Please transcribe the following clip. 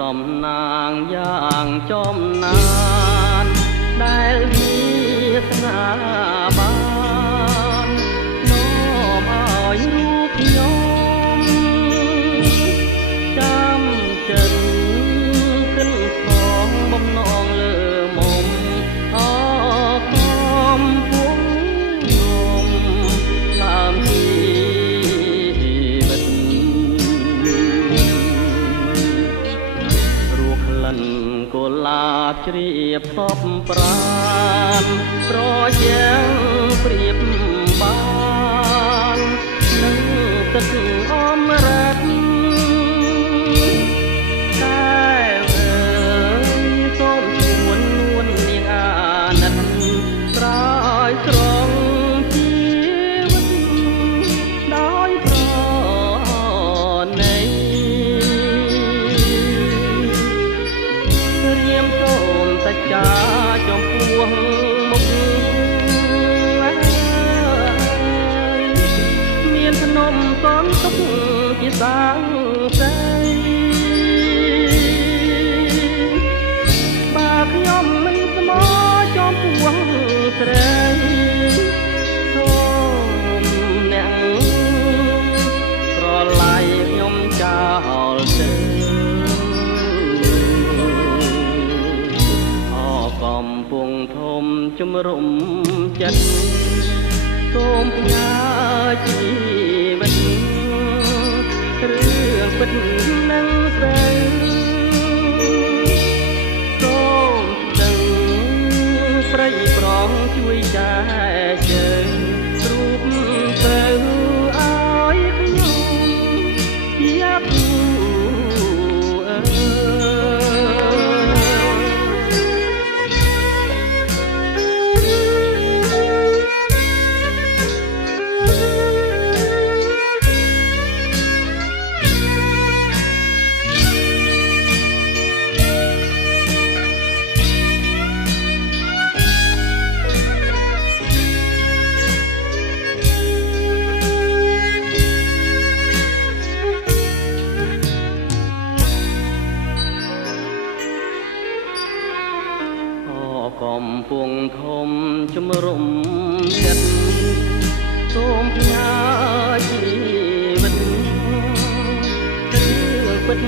សំណាងយ៉ាងចំណានដែលវាសនាបាននាំឲ្យរូបខ្ញុំចាំចិនកិនផងបំណងលើមុំអខំពុំដើមជីវិតរੂក្លិនកុលាបជ្រាបសពប្រានប្រយ៉ាងព្រៀបបាននឹងទឹកអមរិតតែអើយសូមជួននួននាងអាណិតស្រោយស្រង់ជីវិតដោយប្រណីរៀមសូមសច្ចាចំពោះមុខមានភ្នំសំទុកជាសាងសីបើខ្ញុំមិនស្មោចំពោះស្រីសូមអ្នកប្រឡាយខ្ញុំចោលទៅកំពុងធំជំរុំចិត្តសូមផ្ញើជីវិតរឿងពិតនឹងស្រីសូមដឹងប្រៃប្រងជួយចែកជើងរូបទៅឲ្យខ្ញុំជាគូកំពុងធំជំរុំចិត្តសូមផ្ញើជីវិតរឿងពិត